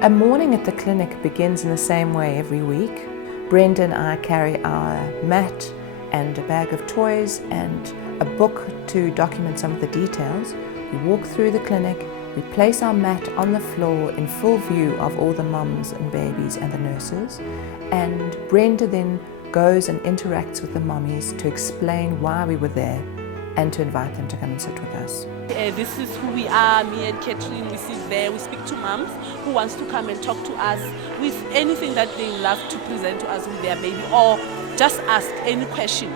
A morning at the clinic begins in the same way every week. Brenda and I carry our mat and a bag of toys and a book to document some of the details. We walk through the clinic, we place our mat on the floor in full view of all the mums and babies and the nurses, and Brenda then goes and interacts with the mummies to explain why we were there and to invite them to come and sit with us. This is who we are, me and Kathleen. We sit there, we speak to mums who wants to come and talk to us with anything that they love to present to us with their baby, or just ask any question,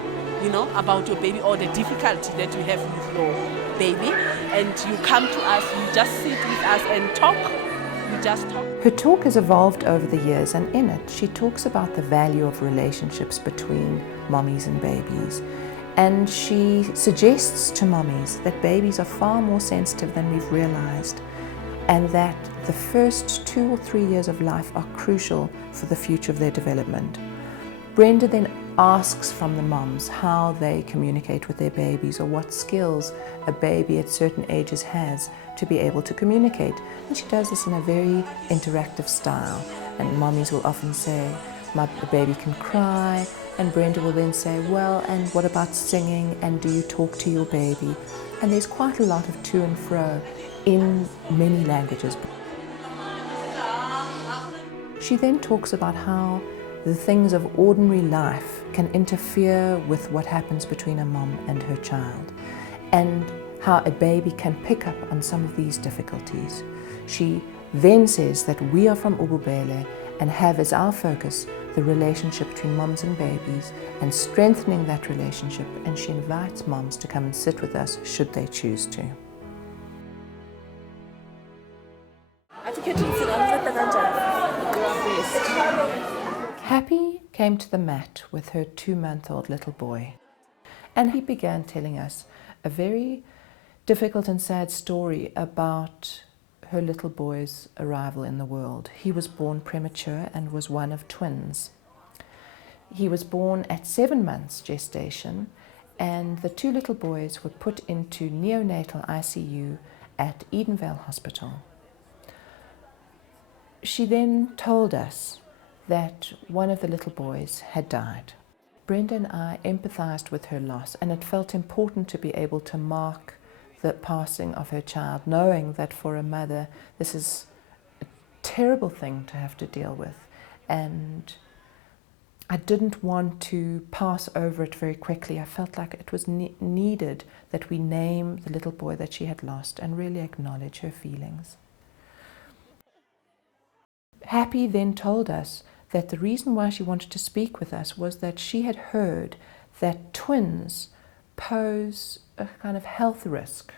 about your baby or the difficulty that you have with your baby. And you come to us, you just sit with us and talk. We just talk. Her talk has evolved over the years, and in it she talks about the value of relationships between mummies and babies. And she suggests to mummies that babies are far more sensitive than we've realized, and that the first 2 or 3 years of life are crucial for the future of their development. Brenda then asks from the mums how they communicate with their babies, or what skills a baby at certain ages has to be able to communicate. And she does this in a very interactive style. And mummies will often say, "My baby can cry," and Brenda will then say, "Well, and what about singing, and do you talk to your baby?" And there's quite a lot of to and fro in many languages. She then talks about how the things of ordinary life can interfere with what happens between a mum and her child, and how a baby can pick up on some of these difficulties. She then says that we are from Ububele and have as our focus the relationship between mums and babies and strengthening that relationship, and she invites mums to come and sit with us should they choose to. Happy came to the mat with her 2-month-old little boy, and he began telling us a very difficult and sad story about her little boy's arrival in the world. He was born premature and was one of twins. He was born at 7 months gestation, and the 2 little boys were put into neonatal ICU at Edenvale Hospital. She then told us that one of the little boys had died. Brenda and I empathized with her loss, and it felt important to be able to mark the passing of her child, knowing that for a mother this is a terrible thing to have to deal with, and I didn't want to pass over it very quickly. I felt like it was needed that we name the little boy that she had lost and really acknowledge her feelings. Happy then told us that the reason why she wanted to speak with us was that she had heard that twins pose a kind of health risk,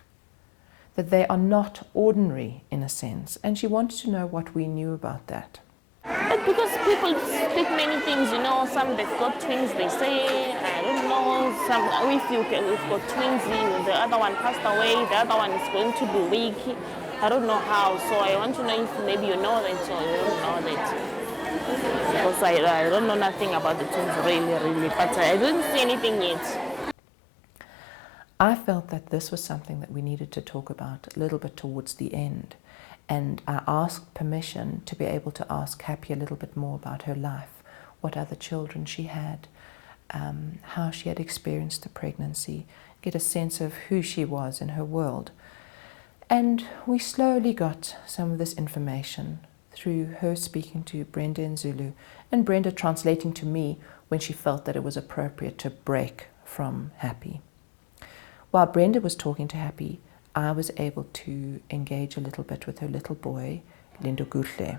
that they are not ordinary in a sense, and she wanted to know what we knew about that. But because people speak many things, some they've got twins, they say, I don't know, we've got twins, the other one passed away, the other one is going to be weak, I don't know how, so I want to know if maybe you know that or you don't know that. Because I don't know nothing about the twins really, but I didn't see anything yet. I felt that this was something that we needed to talk about a little bit towards the end, and I asked permission to be able to ask Happy a little bit more about her life, what other children she had, how she had experienced the pregnancy, get a sense of who she was in her world. And we slowly got some of this information through her speaking to Brenda in Zulu and Brenda translating to me when she felt that it was appropriate to break from Happy. While Brenda was talking to Happy, I was able to engage a little bit with her little boy, Lindelani.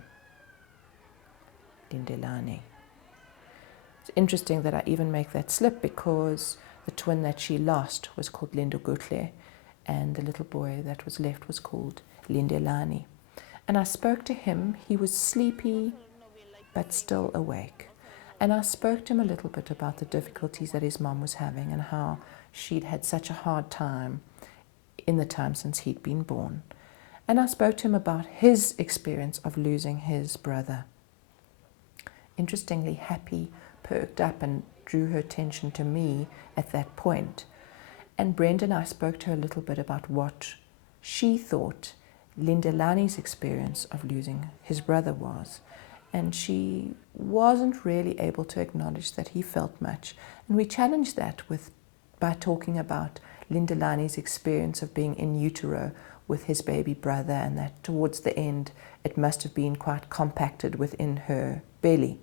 It's interesting that I even make that slip, because the twin that she lost was called Lindelani, and the little boy that was left was called Lindelani. And I spoke to him. He was sleepy but still awake. And I spoke to him a little bit about the difficulties that his mom was having and how she'd had such a hard time in the time since he'd been born. And I spoke to him about his experience of losing his brother. Interestingly, Happy perked up and drew her attention to me at that point. And Brenda and I spoke to her a little bit about what she thought Lindelani's experience of losing his brother was. And she wasn't really able to acknowledge that he felt much. And we challenged that by talking about Lindelani's experience of being in utero with his baby brother, and that towards the end it must have been quite compacted within her belly,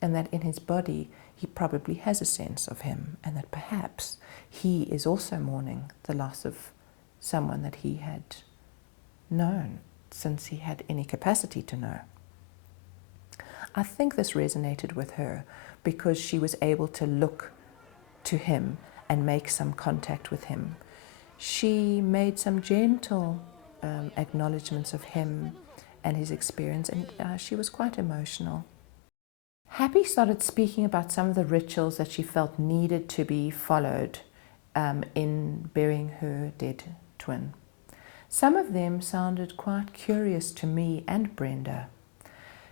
and that in his body he probably has a sense of him, and that perhaps he is also mourning the loss of someone that he had known since he had any capacity to know. I think this resonated with her because she was able to look to him and make some contact with him. She made some gentle acknowledgements of him and his experience, and she was quite emotional. Happy started speaking about some of the rituals that she felt needed to be followed in burying her dead twin. Some of them sounded quite curious to me and Brenda.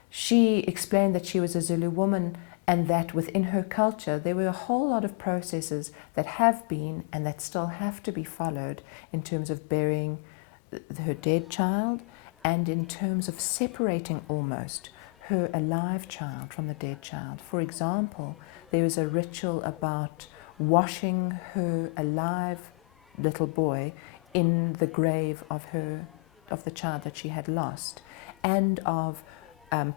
She explained that she was a Zulu woman and that within her culture there were a whole lot of processes that have been and that still have to be followed in terms of burying her dead child and in terms of separating almost her alive child from the dead child. For example, there was a ritual about washing her alive little boy in the grave of the child that she had lost, and of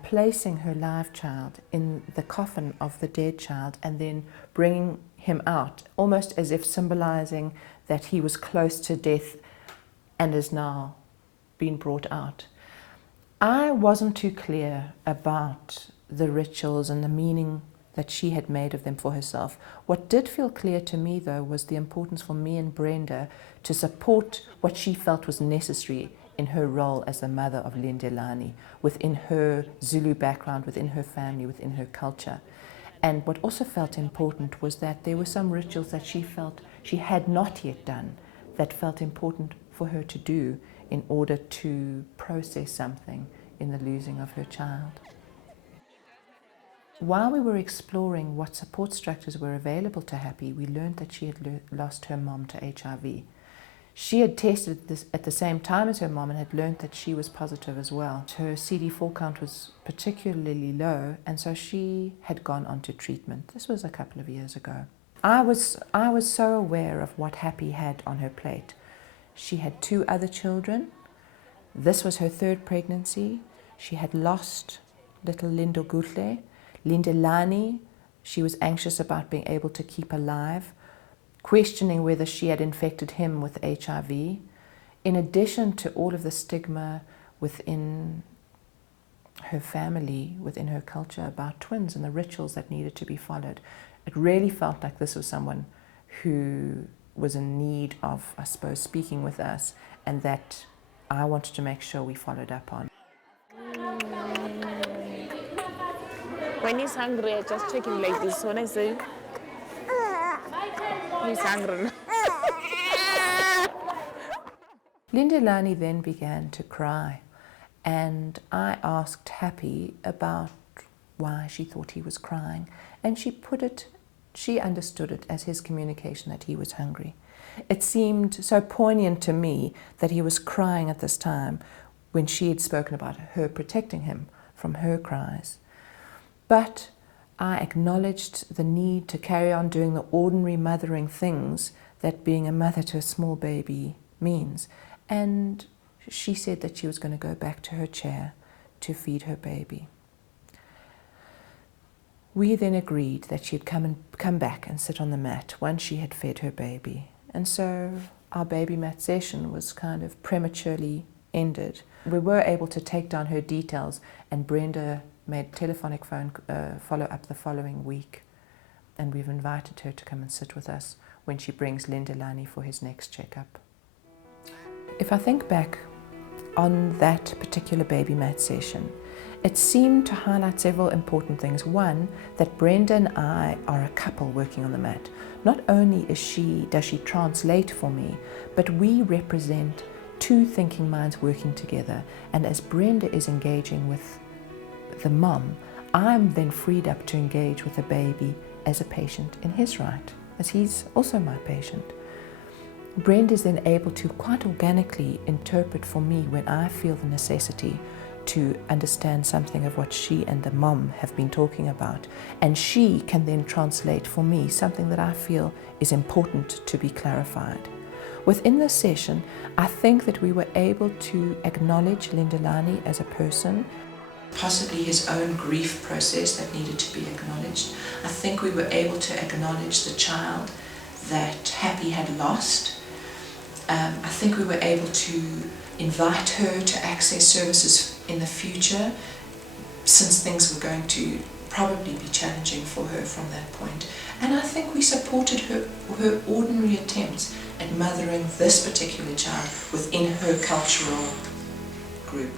placing her live child in the coffin of the dead child and then bringing him out, almost as if symbolizing that he was close to death and is now being brought out. I wasn't too clear about the rituals and the meaning that she had made of them for herself. What did feel clear to me, though, was the importance for me and Brenda to support what she felt was necessary in her role as the mother of Lindelani, within her Zulu background, within her family, within her culture. And what also felt important was that there were some rituals that she felt she had not yet done that felt important for her to do in order to process something in the losing of her child. While we were exploring what support structures were available to Happy, we learned that she had lost her mom to HIV. She had tested this at the same time as her mom and had learned that she was positive as well. Her CD4 count was particularly low, and so she had gone on to treatment. This was a couple of years ago. I was so aware of what Happy had on her plate. She had 2 other children. This was her 3rd pregnancy. She had lost little Lindelani. Lindelani, she was anxious about being able to keep alive, questioning whether she had infected him with HIV. In addition to all of the stigma within her family, within her culture about twins and the rituals that needed to be followed, it really felt like this was someone who was in need of, I suppose, speaking with us, and that I wanted to make sure we followed up on. When he's hungry, I just check him like this. When I say, he's hungry. Lindelani then began to cry, and I asked Happy about why she thought he was crying, and she understood it as his communication that he was hungry. It seemed so poignant to me that he was crying at this time when she had spoken about her protecting him from her cries. But I acknowledged the need to carry on doing the ordinary mothering things that being a mother to a small baby means. And she said that she was going to go back to her chair to feed her baby. We then agreed that she'd come back and sit on the mat once she had fed her baby. And so our baby mat session was kind of prematurely ended. We were able to take down her details, and Brenda made telephonic phone follow-up the following week, and we've invited her to come and sit with us when she brings Lindelani for his next checkup. If I think back on that particular baby mat session, it seemed to highlight several important things. One, that Brenda and I are a couple working on the mat. Not only does she translate for me, but we represent 2 thinking minds working together, and as Brenda is engaging with the mom, I'm then freed up to engage with the baby as a patient in his right, as he's also my patient. Brenda is then able to quite organically interpret for me when I feel the necessity to understand something of what she and the mom have been talking about. And she can then translate for me something that I feel is important to be clarified. Within this session, I think that we were able to acknowledge Lindelani as a person, possibly his own grief process that needed to be acknowledged. I think we were able to acknowledge the child that Happy had lost. I think we were able to invite her to access services in the future, since things were going to probably be challenging for her from that point. And I think we supported her ordinary attempts at mothering this particular child within her cultural group.